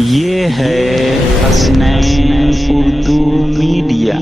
ये है हसनैन उर्दू मीडिया।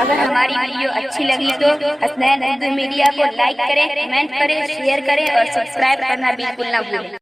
अगर हमारी वीडियो अच्छी लगी तो हसनैन उर्दू मीडिया को लाइक करें, कमेंट करें, शेयर करें और सब्सक्राइब करना बिल्कुल ना भूलें।